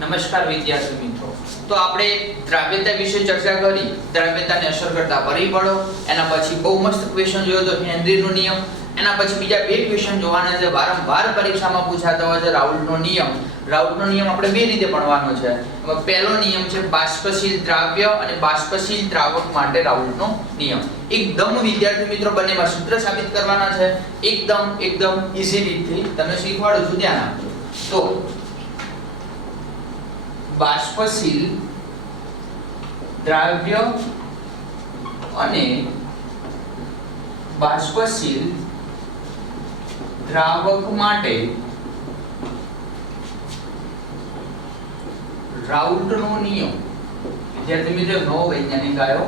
નમસ્કાર વિદ્યાર્થી મિત્રો, તો આપણે દ્રાવ્યતા વિશે ચર્ચા કરી. દ્રાવ્યતાને અસર કરતા પરિબળો, એના પછી બહુ મસ્ત ક્વેશ્ચન જોયો તો હેનરીનો નિયમ. એના પછી બીજા બે ક્વેશ્ચન જોવાના છે, વારંવાર પરીક્ષામાં પૂછાતા હોય છે. રાઉલ્ટનો નિયમ. રાઉલ્ટનો નિયમ આપણે બે રીતે ભણવાનો છે. એમાં પહેલો નિયમ છે બાષ્પશીલ દ્રાવ્ય અને બાષ્પશીલ દ્રાવક માટે રાઉલ્ટનો નિયમ. એકદમ વિદ્યાર્થી મિત્રો બંનેમાં સૂત્ર સાબિત કરવાના છે. એકદમ ઈઝી રીતથી તમને શીખવાડું છું, ધ્યાન આપજો. તો બાષ્પશીલ દ્રાવ્ય અને બાષ્પશીલ દ્રાવક માટે રાઉલ્ટનો નિયમ. વિદ્યાર્થી મિત્રો, નવો વૈજ્ઞાનિક આવ્યો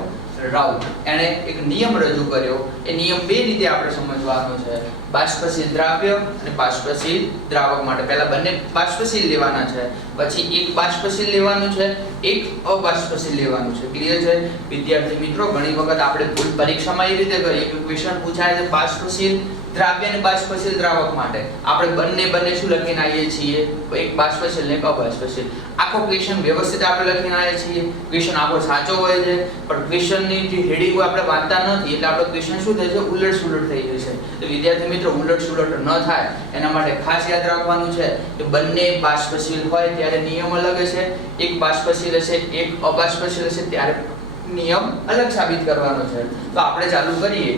રાઉલ્ટ. એણે એક નિયમ રજૂ કર્યો. એ નિયમ બે રીતે આપણે સમજવાનો છે, બાષ્પશીલ દ્રાવ્ય અને બાષ્પશીલ દ્રાવક માટે. પહેલા બંને બાષ્પશીલ લેવાના છે, પછી એક બાષ્પશીલ લેવાનું છે, એક અબાષ્પશીલ લેવાનું છે. ક્લિયર છે વિદ્યાર્થી મિત્રો? ઘણી વખત આપણે ભૂલ પરીક્ષામાં એ રીતે કરીએ કે ક્વેશ્ચન પૂછાય છે બાષ્પશીલ દ્રાવ્ય અને બાષ્પશીલ દ્રાવક માટે, આપણે બંને શું લખીને આવીએ છીએ? એક બાષ્પશીલ ને એક અબાષ્પશીલ. આખો ક્વેશ્ચન વ્યવસ્થિત આપણે લખીને આવીએ છીએ. ક્વેશ્ચન આપણો સાચો હોય છે, પણ ક્વેશ્ચનની જે હેડિંગ આપણે વાંચતા નથી, એટલે આપણો ક્વેશ્ચન શું થાય છે? ઉલટ-સુલટ થઈ જશે. તો વિદ્યાર્થી મિત્રો, ઉલટ-સુલટ ન થાય એના માટે ખાસ યાદ રાખવાનું છે કે બંને બાષ્પશીલ હોય ત્યારે નિયમ અલગ હશે, એક બાષ્પશીલ હશે એક અબાષ્પશીલ હશે ત્યારે નિયમ અલગ સાબિત કરવાનો છે. તો આપણે ચાલુ કરીએ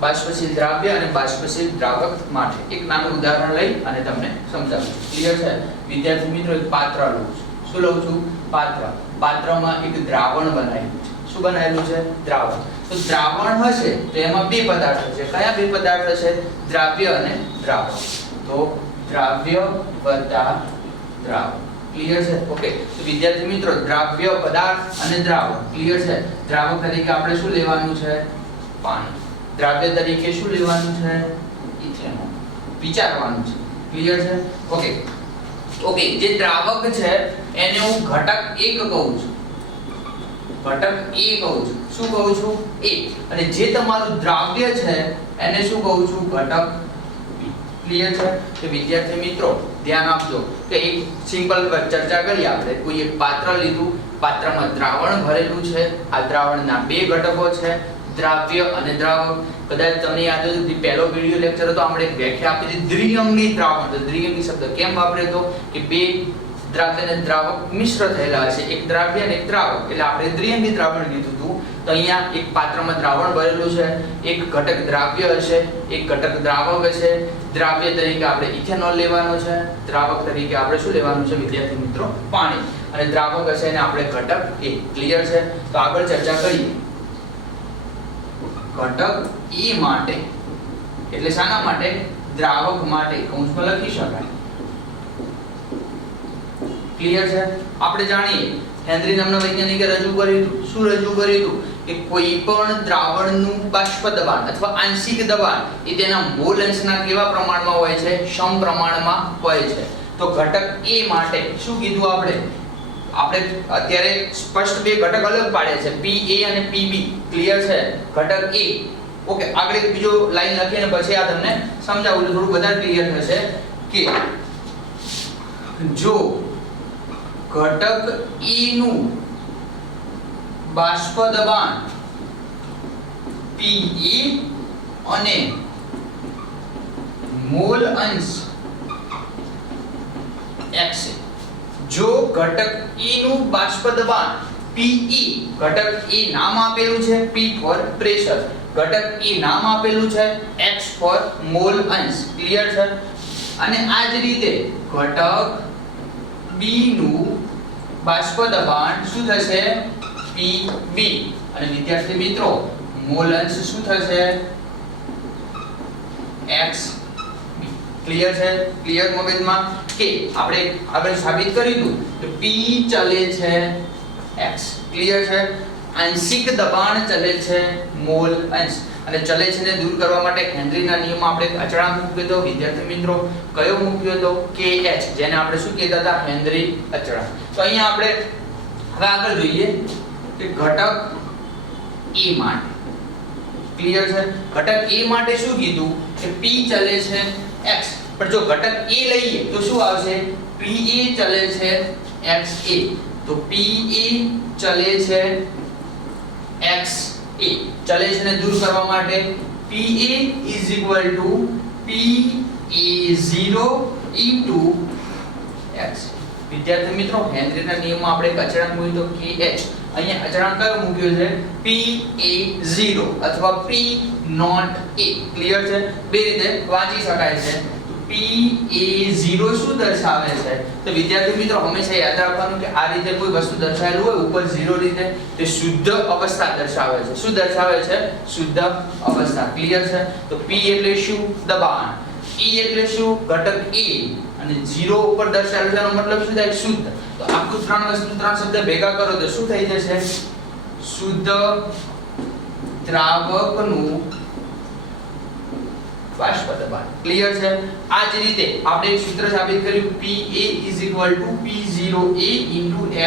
બાષ્પશીલ દ્રાવ્ય અને બાષ્પશીલ દ્રાવક માટે. એક નાનું ઉદાહરણ લઈ અને તમને સમજાવું. ક્લિયર છે વિદ્યાર્થી મિત્રો? એક પાત્ર લઉં છું. શું લઉં છું? પાત્ર. પાત્રમાં એક દ્રાવણ બનાવેલું છે. શું બનાવેલું છે? દ્રાવણ. તો દ્રાવણ હશે તો એમાં બે પદાર્થ હશે. કયા બે પદાર્થ હશે? દ્રાવ્ય અને દ્રાવક. તો દ્રાવ્ય વત્તા દ્રાવક. ક્લિયર છે? ઓકે. તો વિદ્યાર્થી મિત્રો, દ્રાવ્ય પદાર્થ અને દ્રાવક. ક્લિયર છે? દ્રાવક તરીકે આપણે શું લેવાનું છે? પાણી. દ્રાવ્ય તરીકે શું લેવાનું છે? ઇથેનોલ. વિચારવાનું છે. ક્લિયર છે? ઓકે. જે દ્રાવક છે એને હું ઘટક 1 કહું છું. ઘટક A કહું છું. શું કહું છું? A. અને જે તમારું દ્રાવ્ય છે એને શું કહું છું? ઘટક B. ક્લિયર છે? તો વિદ્યાર્થી મિત્રો ધ્યાન આપજો કે એક સિમ્પલ ચર્ચા કરી. આપણે કોઈ એક પાત્ર લીધું, પાત્રમાં દ્રાવણ ભરેલું છે. આ દ્રાવણના બે ઘટકો છે, દ્રાવ્ય અને દ્રાવક. કદાચ તમને યાદ હોય તો પહેલો વિડિયો લેક્ચર હતો, આપણે એક વ્યાખ્યા આપી હતી દ્વિઅંગી દ્રાવણ. તો દ્વિઅંગી શબ્દ કેમ વાપર્યો તો કે બે દ્રાવ્ય અને દ્રાવક મિશ્ર થયેલા છે, એક દ્રાવ્ય અને એક દ્રાવક, એટલે આપણે દ્વિઅંગી દ્રાવણ લીધું હતું. તો અહીંયા એક પાત્રમાં દ્રાવણ ભરેલું છે, એક ઘટક દ્રાવ્ય હશે, એક ઘટક દ્રાવક હશે. દ્રાવ્ય તરીકે આપણે ઇથેનોલ લેવાનું છે, દ્રાવક તરીકે આપણે શું લેવાનું છે વિદ્યાર્થી મિત્રો? પાણી. અને દ્રાવક હશે એને આપણે ઘટક A. ક્લિયર છે? તો આગળ ચર્ચા કરીએ. ઘટક E માટે એટલે શાના માટે? દ્રાવક માટે કૌંસમાં લખી શકાય. ક્લિયર છે? આપણે જાણીએ હેનરી નામના વૈજ્ઞાનિકે રજૂ કર્યું હતું. શું રજૂ કર્યું હતું? કે કોઈ પણ દ્રાવણનું બાષ્પ દબાણ અથવા આંશિક દબાણ એ તેના મોલ અંશના કેવા પ્રમાણમાં હોય છે? સમપ્રમાણમાં હોય છે. તો ઘટક A માટે શું કીધું આપણે અત્યારે સ્પષ્ટ બે ઘટક અલગ પાડ્યા છે, PA અને PB. ક્લિયર છે? ઘટક A. ઓકે. આગળ એક બીજો લાઈન લખીને પછી આ તમને સમજાવું એટલે થોડું વધારે ક્લિયર થશે કે જો ઘટક E નું બાષ્પ દબાણ PE અને મોલ અંશ x. જો ઘટક E નું બાષ્પ દબાણ PE, ઘટક E નામ આપેલું છે P ફોર પ્રેશર, ઘટક E નામ આપેલું છે x ફોર મોલ અંશ. ક્લિયર છે? અને આ જ રીતે ઘટક B નું બાષ્પ દબાણ શું થશે? PB. અને વિદ્યાર્થી મિત્રો મોલ અંશ શું થશે? XB. ક્લિયર છે? ક્લિયર મગજમાં? કે આપણે આગળ સાબિત કર્યું હતું કે P ચલે છે x. ક્લિયર છે? આંશિક દબાણ ચલે છે મોલ અંશ. અને ચલે છે ને દૂર કરવા માટે હેનરીના નિયમમાં આપણે એક અચળાંક મૂક્યો હતો. વિદ્યાર્થી મિત્રો કયો મૂક્યો હતો? KH, જેને આપણે શું કહેતા હતા? હેનરી અચળાંક. તો અહીંયા આપણે હવે આગળ જોઈએ કે ઘટક A માટે. ક્લિયર છે? ઘટક A માટે શું કીધું કે P ચલે છે x, પણ જો ઘટક A લઈએ તો શું આવશે? PA ચલે છે XA તો PA ચલે છે XA ચલે છે ને દૂર કરવા માટે PA is equal to PA0 into x. વિદ્યાર્થી મિત્રો હેનરીના નિયમમાં આપણે એક અચળાંક મૂક્યો તો KH. અહીંયા અચળાંક કયો મૂક્યો છે PA0 અથવા P0A. ક્લિયર છે? બે રીતે વાંચી શકાય છે. PA0 શું દર્શાવે છે? તો વિદ્યાર્થી મિત્રો હંમેશા યાદ રાખવાનું કે આ રીતે કોઈ વસ્તુ દર્શાવેલું હોય ઉપર 0 રીતે તે શુદ્ધ અવસ્થા દર્શાવે છે. શું દર્શાવે છે? શુદ્ધ અવસ્થા. ક્લિયર છે? તો P એટલે શું? દબાણ. E એટલે શું? ઘટક A અને 0 ઉપર દર્શાવેલું છે એનો મતલબ શું થાય? શુદ્ધ. તો આખું ત્રણ શબ્દ ભેગા કરો તો શું થઈ જશે? શુદ્ધ દ્રાવકનું બાષ્પ દબાણ. ક્લિયર છે? આ જ રીતે આપણે એક સૂત્ર સાબિત કર્યું PA P0A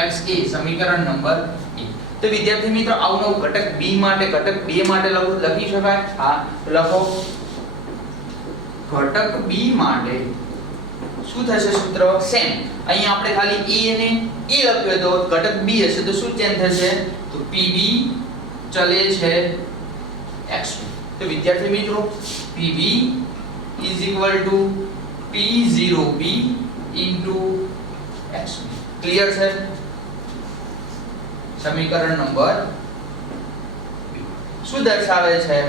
XA સમીકરણ નંબર 1. તો વિદ્યાર્થી મિત્રો આવું નવું ઘટક B માટે ઘટક 2 માટે લખી શકાય. હા લખો. ઘટક B માટે શું થશે સૂત્ર? સેમ. અહીંયા આપણે ખાલી A અને A લખ્યો તો ઘટક B હશે તો શું ચેન્જ થશે? તો PB ચલે છે XB. તો વિદ્યાર્થી મિત્રો PB is equal to P0B into XB. Clear છે? સમીકરણ નંબર 2 શું દર્શાવે છે?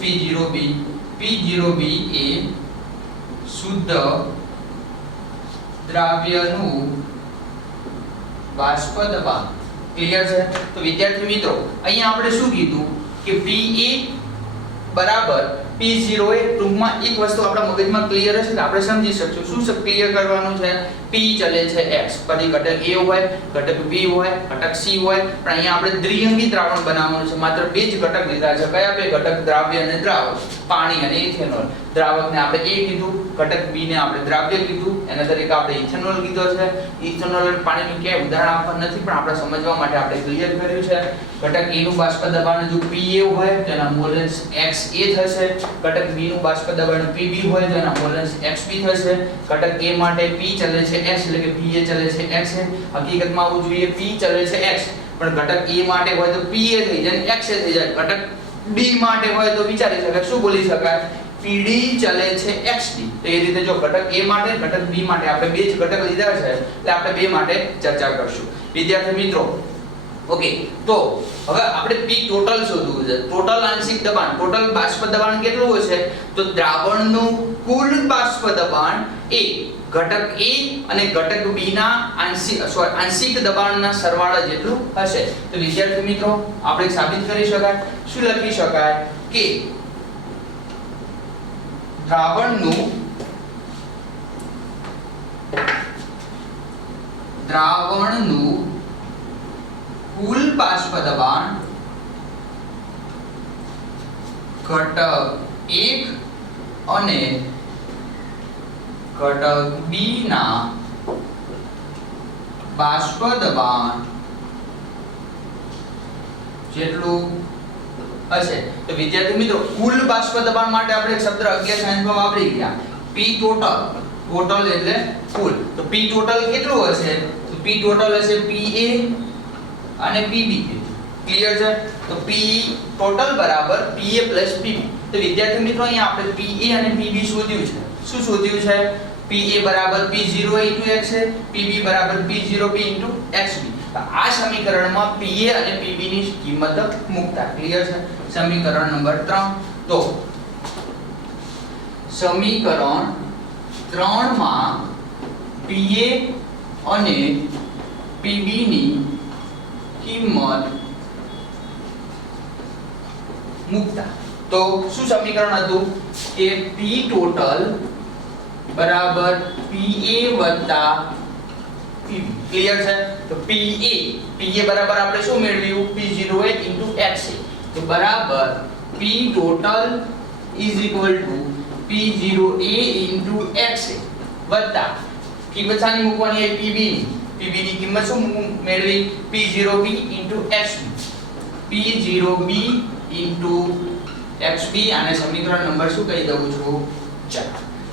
P0B એ શુદ્ધ દ્રાવ્યનું બાષ્પ દબાણ. ક્લિયર છે? તો વિદ્યાર્થી મિત્રો અહીંયા આપણે શું કીધું કે PA બરાબર P0A. ટૂંકમાં એક વસ્તુ આપણા મગજમાં ક્લિયર હશે તો આપણે સમજી શકશું. શું ક્લિયર કરવાનું છે? P ચલે છે x. પછી ઘટક A હોય, ઘટક B હોય, ઘટક C હોય. પણ અહીંયા આપણે દ્વિઅંગી દ્રાવણ બનાવવાનું છે. માત્ર બે જ ઘટક લીધા છે. કયા બે ઘટક? દ્રાવ્ય અને દ્રાવક. પાણી અને ઇથેનોલ. દ્રાવકને આપણે A કીધું, ઘટક B ને આપણે દ્રાવ્ય કીધું. એના તરીકે આપણે ઇથેનોલ કીધો છે. ઇથેનોલ અને પાણીનું ક્યાંય ઉદાહરણ આપવા નથી પણ આપણે સમજવા માટે આપણે ક્લિયર કર્યું છે. ઘટક A નું બાષ્પ દબાણ જો PA હોય તો એના મોલેન્સ XA થશે. ઘટક B નું બાષ્પ દબાણ PB હોય તો એના મોલેન્સ XB થશે. ઘટક A માટે P ચલે છે x એટલે કે PA ચલે છે x. હકીકતમાં આવું જોઈએ P ચલે છે x પણ ઘટક A માટે હોય તો PA થઈ જાય XA થઈ જાય. ઘટક B માટે હોય તો વિચારી શકાય શું બોલી શકાય? PD ચલે છે XD. તો એ રીતે જો ઘટક A માટે ઘટક B માટે આપણે બે જ ઘટક લીધા છે એટલે આપણે બે માટે ચર્ચા કરશું. વિદ્યાર્થી મિત્રો ઓકે તો હવે આપણે P ટોટલ શોધવું છે. ટોટલ આંશિક દબાણ, ટોટલ બાષ્પ દબાણ કેટલું હશે? તો દ્રાવણનું કુલ બાષ્પ દબાણ એ ઘટક A અને ઘટક B ના આંશિક દબાણના સરવાળા જેટલું હશે. તો વિદ્યાર્થી મિત્રો આપણે સાબિત કરી શકાય. શું લખી શકાય કે દ્રાવણનું કુલ બાષ્પ દબાણ ઘટક 1 અને ઘટક B ના બાષ્પ દબાણ જેટલું હશે. તો વિદ્યાર્થી મિત્રો કુલ બાષ્પ દબાણ માટે આપણે એક શબ્દ 11 સાયન્સમાં વાપરી ગયા P ટોટલ. ટોટલ એટલે કુલ. તો P ટોટલ કેટલું હશે? તો P ટોટલ હશે PA અને PB. ક્લિયર છે? તો P ટોટલ બરાબર PA PB. તો વિદ્યાર્થી મિત્રો અહીંયા આપણે PA અને PB શોધ્યું છે. શું શોધ્યું છે? PA બરાબર P0A x છે, PB બરાબર P0B xB. તો આ સમીકરણમાં PA અને PB ની કિંમત મૂકતા. ક્લિયર છે? સમીકરણ નંબર 3. તો સમીકરણ 3 માં PA અને PB ની કિંમત મૂકતા. તો શું સમીકરણ હતું કે P ટોટલ બરાબર PA PB. ક્લિયર છે? તો PA બરાબર આપણે શું મેળવ્યું? P0A XA. તો બરાબર P total is equal to P0A XA વત્તા કિંમત સાની મૂકવાની છે? PB ની. PB ની કિંમત શું મેળવી? P0B XB. P0B XB આને સમીકરણ નંબર શું કહી દઉં છું? 4.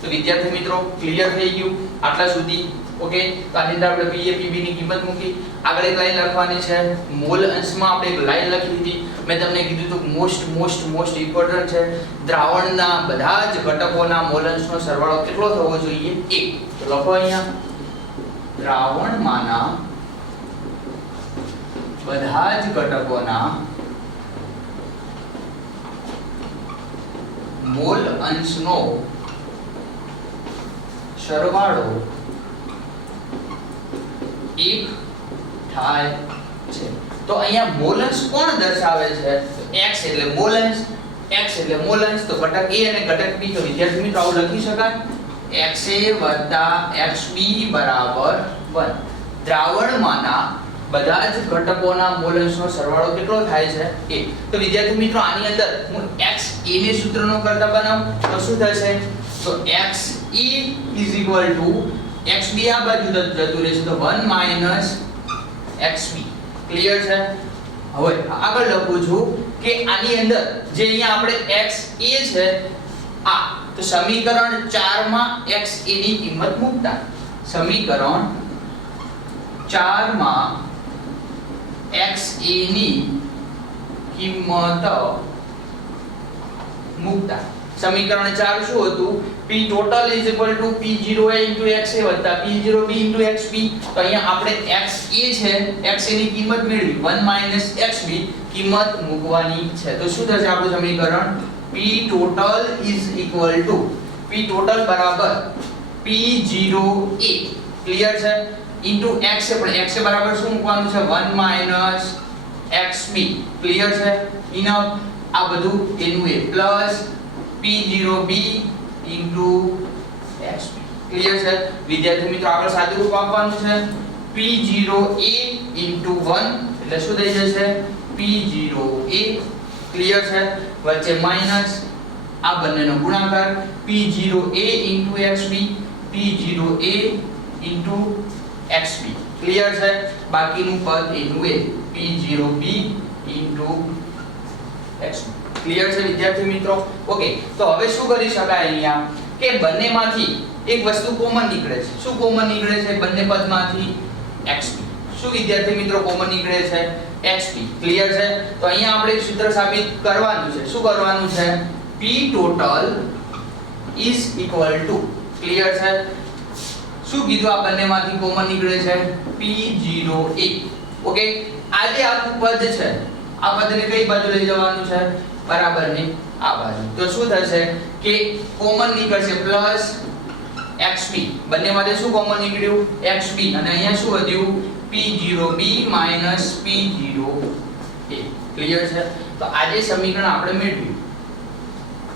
તો વિદ્યાર્થી મિત્રો ક્લિયર થઈ ગયું આટલા સુધી? ઓકે, તો આની અંદર આપણે Pa Pb ની કિંમત મૂકી. આગળ એક લાઈન લખવાની છે મોલ અંશમાં આપણે એક લાઈન લખી હતી. મેં તમને કીધું તો મોસ્ટ ઇમ્પોર્ટન્ટ છે. દ્રાવણના બધા જ ઘટકોના મોલ અંશનો સરવાળો કેટલો થવો જોઈએ? 1. તો લખો અહીંયા દ્રાવણમાંના બધા જ ઘટકોના મોલ અંશનો સરવાળો 1 થાય છે. તો અહીંયા મોલ અંશ કોણ દર્શાવે છે? x એટલે મોલ અંશ, x એટલે મોલ અંશ. તો ઘટક a અને ઘટક b, તો વિદ્યાર્થી મિત્રો આવું લખી શકાય xa xb બરાબર 1. દ્રાવણમાંના બધા જ ઘટકોના મોલ અંશનો સરવાળો કેટલો થાય છે? 1. તો વિદ્યાર્થી મિત્રો આની અંદર હું x a ને સૂત્રનો કરતા બનાવું તો શું થશે? તો x e xb આ બાજુ જતું રહેશે તો 1 xb. ક્લિયર છે? હવે આગળ લખું છું કે આની અંદર જે અહીંયા આપણે x a છે આ, તો સમીકરણ 4 માં x a ની કિંમત મૂકતા, સમીકરણ 4 માં x a ની કિંમત મૂકતા સમીકરણ 4 શું હતું? p total p0a xa p0b xb. તો અહીંયા આપણે x a છે, x a ની કિંમત મેળવી 1 xb કિંમત મૂકવાની છે. તો શું થશે આપણું સમીકરણ? p total બરાબર p0a. ક્લિયર છે? ઇન્ટુ x પણ x બરાબર શું મૂકવાનું છે? 1 xb. ક્લિયર છે? ઇનફ આ બધું એનું A plus p0b into xb. Clear છે? વિદ્યાર્થી મિત્રો આગળ સાદું રૂપ આપવાનું છે p0a ઇન્ટુ 1 એટલે શું થઈ જશે? p0a. ક્લિયર છે? વચ્ચે માઈનસ આ બંનેનો ગુણાકાર p0a into xb p0a into xb. Clear છે? બાકીનું પદ એનું એ p0b ઇન્ટુ xb. ક્લિયર છે વિદ્યાર્થી મિત્રો? ઓકે, તો હવે શું કરી શકાય અહીંયા કે બંનેમાંથી એક વસ્તુ કોમન નીકળે છે. શું કોમન નીકળે છે બંને પદમાંથી? xb. શું વિદ્યાર્થી મિત્રો કોમન નીકળે છે? xb. ક્લિયર છે? તો અહીંયા આપણે સૂત્ર સાબિત કરવાનું છે. શું કરવાનું છે? p total is equal to. Clear છે? શું કીધું? આ બંનેમાંથી કોમન નીકળે છે p0a. ઓકે, આ જે આખું પદ છે આ પદને કઈ બાજુ લઈ જવાનું છે? બરાબર ને આ બાજુ. તો શું થશે કે કોમન નીકળશે પ્લસ xb. બંનેમાંથી શું કોમન નીકળ્યું? xb. અને અહીંયા શું વધ્યું? p0b p0a. ક્લિયર છે? તો આ જે સમીકરણ આપણે મેળવ્યું,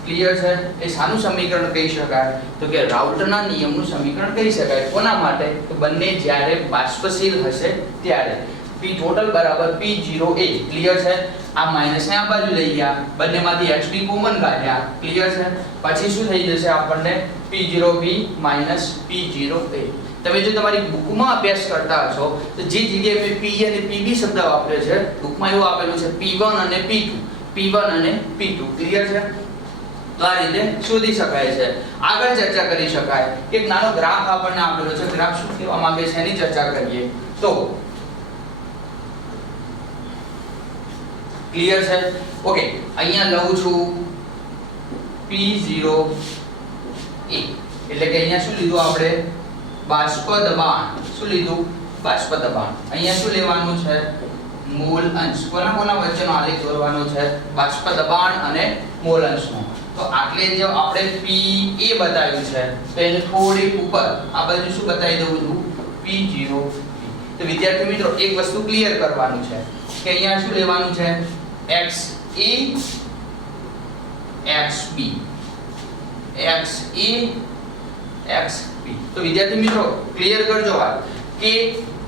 ક્લિયર છે, એ શાનું સમીકરણ કહી શકાય? તો કે રાઉટના નિયમનું સમીકરણ કહી શકાય. કોના માટે? તો બંને જ્યારે બાષ્પશીલ હશે ત્યારે. p total બરાબર p0a. ક્લિયર છે? આ માઈનસ ને આ બાજુ લઈ ગયા, બંનેમાંથી xb કોમન કાઢ્યા. ક્લિયર છે? પછી શું થઈ જશે આપણને? p0b p0a. તમે જો તમારી બુકમાં અભ્યાસ કરતા હશો તો જે જગ્યાએ મેં p અને pb શબ્દ વાપર્યો છે બુકમાં એવું આપેલું છે p1 અને p2 p1 અને p2. ક્લિયર છે? તો આ રીતે શોધી શકાય છે. આગળ ચર્ચા કરી શકાય. એક નાનો ગ્રાફ આપણને આપેલો છે. ગ્રાફ શું કહેવા માંગે છે એની ચર્ચા કરીએ. તો ક્લિયર છે? ઓકે, અહીંયા લઉં છું p0a એટલે કે અહીંયા શું લીધું આપણે? બાષ્પ દબાણ. શું લીધું? બાષ્પ દબાણ. અહીંયા શું લેવાનું છે? મોલ અંશ. કોના વચ્ચેનો આલેખ દોરવાનો છે? બાષ્પ દબાણ અને મોલ અંશનો. તો આટલે જે આપણે Pa બતાવ્યું છે તો એને થોડી ઉપર આ બાજુ શું બતાવી દઉં છું? p0. તો વિદ્યાર્થી મિત્રો એક વસ્તુ ક્લિયર કરવાનું છે કે અહીંયા શું લેવાનું છે? xa xb xa xb. તો વિદ્યાર્થી મિત્રો ક્લિયર કરજો વાત કે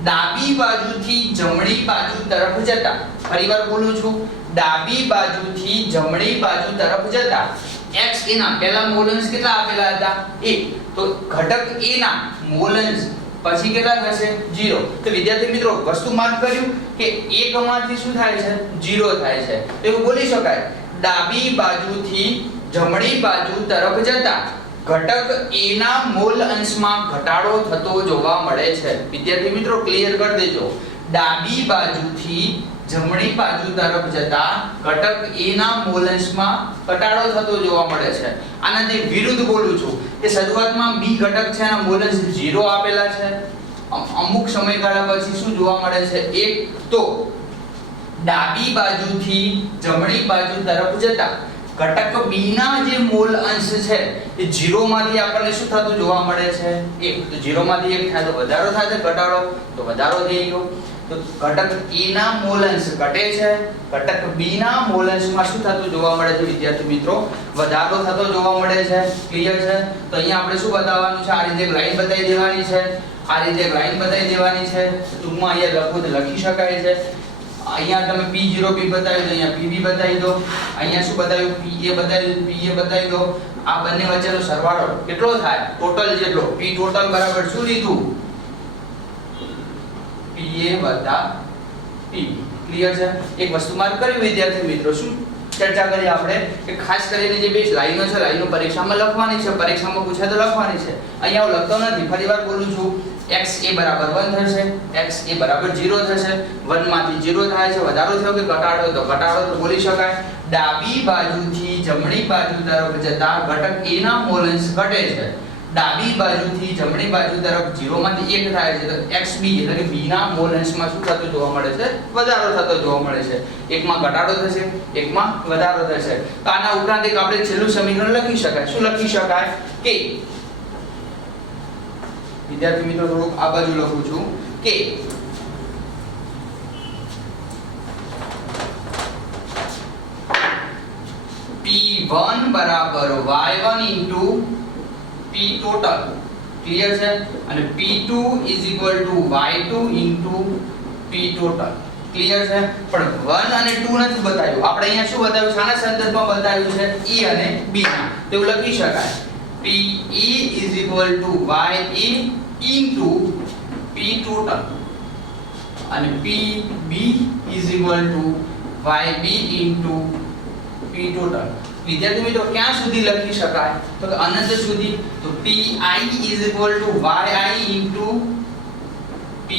ડાબી બાજુથી જમણી બાજુ તરફ જતા, ફરીવાર બોલું છું, ડાબી બાજુથી જમણી બાજુ તરફ જતા x a ના પહેલા મોલન્સ કેટલા આપેલા હતા? 1. તો ઘટક a ના મોલન્સ પછી કેટલા થશે? 0. તો વિદ્યાર્થી મિત્રો વસ્તુ માર્ક કર્યું કે 1 માંથી શું થાય છે? 0 થાય છે. તો એવું બોલી શકાય ડાબી બાજુથી જમણી બાજુ તરફ જતા ઘટક A ના મોલ અંશમાં ઘટાડો થતો જોવા મળે છે. વિદ્યાર્થી મિત્રો ક્લિયર કરી દેજો. ડાબી બાજુથી જમણી બાજુ તરફ જતા ઘટક A ના મોલ અંશમાં ઘટાડો થતો જોવા મળે છે. આનાથી વિરુદ્ધ બોલું છું કે શરૂઆતમાં B ઘટક છે એના મોલ અંશ 0 આપેલા છે. અમુક સમયગાળા પછી શું જોવા મળે છે? એક તો ડાબી બાજુથી જમણી બાજુ તરફ જતા ઘટક B ના જે મોલ અંશ છે એ 0 માંથી આપણને શું થતું જોવા મળે છે? 1. તો 0 માંથી 1 થાય તો વધારો થાય છે, ઘટાડો તો વધારો થઈ ગયો. તો ઘટક A ના મોલ અંશ ઘટે છે, ઘટક B ના મોલ અંશમાં શું થતું જોવા મળે છે વિદ્યાર્થી મિત્રો? વધારો થતો જોવા મળે છે. ક્લિયર છે? તો અહીંયા આપણે શું બતાવવાનું છે? આ રીતે એક લાઈન બતાવી દેવાની છે. આ રીતે એક લાઈન બતાવી દેવાની છે. ટૂંકમાં અહીંયા લખવું તો લખી શકાય છે. અહીંયા તમે P0P બતાવ્યું તો અહીંયા PB બતાવી દો. અહીંયા શું બતાવ્યું? PA બતાવ્યું, PA બતાવી દો. આ બંને વચ્ચેનો સરવાળો કેટલો થાય? ટોટલ જેટલો. P ટોટલ બરાબર શું લીધું? PA + PB. ક્લિયર છે? એક વસ્તુ માર્ક કરી વિદ્યાર્થી મિત્રો, શું ચર્ચા કરી આપણે કે ખાસ કરીને જે બે લાઈનો છે, લાઈનો પરીક્ષામાં લખવાની છે, પરીક્ષામાં પૂછે તો લખવાની છે. અહીંયા હું લખતો નથી, ફરીવાર બોલું છું. x a બરાબર 1 થશે, x a બરાબર 0 થશે. 1 માંથી 0 થાય છે, વધારો થયો કે ઘટાડો? તો ઘટાડો તો બોલી શકાય. ડાબી બાજુથી જમણી બાજુ તરફ જતા ઘટક A ના મોલ અંશ ઘટે છે. ડાબી બાજુથી જમણી બાજુ તરફ 0 માંથી 1 થાય છે, તો xb એટલે કે B ના મોલ અંશમાં શું થતું જોવા મળે છે? વધારો થતો જોવા મળે છે. એકમાં ઘટાડો થશે, એકમાં વધારો થશે. તો આના ઉપરાંત એક આપણે છેલ્લું સમીકરણ લખી શકાય. શું લખી શકાય? કે વિદ્યાર્થી મિત્રો થોડુંક આ બાજુ લખું છું કે P1 બરાબર y1 into P total. Clear છે? અને P2 y2 into P total. Clear છે? પણ 1 અને 2 નથી બતાવ્યું. આપણે અહીંયા શું બતાવ્યું? શાના સંદર્ભમાં બતાવ્યું છે? E અને B ના. તો એવું લખી શકાય PE YE into P total અને PB YB into P total. વિદ્યાર્થી મિત્રો ક્યાં સુધી લખી શકાય? તો કે અનંત સુધી. તો PI YI into P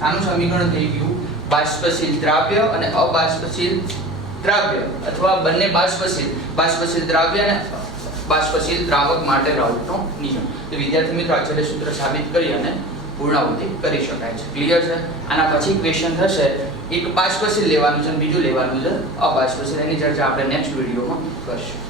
શાનું સમીકરણ થઈ ગયું? બાષ્પશીલ દ્રાવ્ય અને અબાષ્પશીલ દ્રાવ્ય અથવા બંને બાષ્પશીલ દ્રાવ્ય અને બાષ્પશીલ દ્રાવક માટે રાઉટનો નિયમ. તો વિદ્યાર્થી મિત્રો આ છેલ્લે સૂત્ર સાબિત કરી અને પૂર્ણાહુતિ કરી શકાય છે. ક્લિયર છે? આના પછી ક્વેશ્ચન થશે, એક બાષ્પશીલ લેવાનું છે અને બીજું લેવાનું છે અબાષ્પશીલ. એની ચર્ચા આપણે નેક્સ્ટ વિડિયોમાં કરશું.